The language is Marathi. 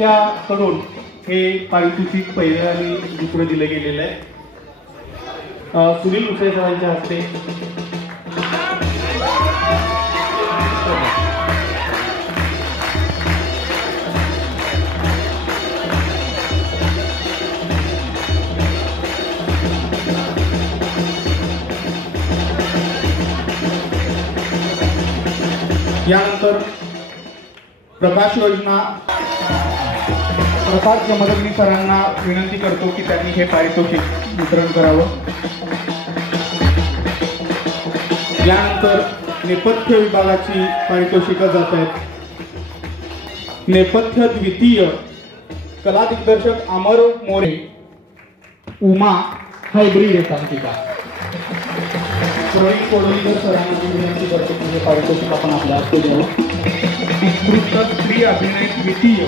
यांच्याकडून हे पारितोषिक पहिलं आणि दुसरं दिलं गेलेलं आहे. सुनील उसे सरांच्या हस्ते यानंतर प्रकाश मदतनीस सरांना विनंती करतो की त्यांनी हे पारितोषिक वितरण करावं. यानंतर नेपथ्य विभागाची पारितोषिकं जात आहेत. नेपथ्य द्वितीय कला दिग्दर्शक अमर मोरे, उमा हायब्रिड एकांकिका. रोहित कोडोलीकर सरांना विनंती करतो की हे पारितोषिक आपण आपल्या हस्ते द्यावं. उत्कृष्ट स्त्री अभिनय द्वितीय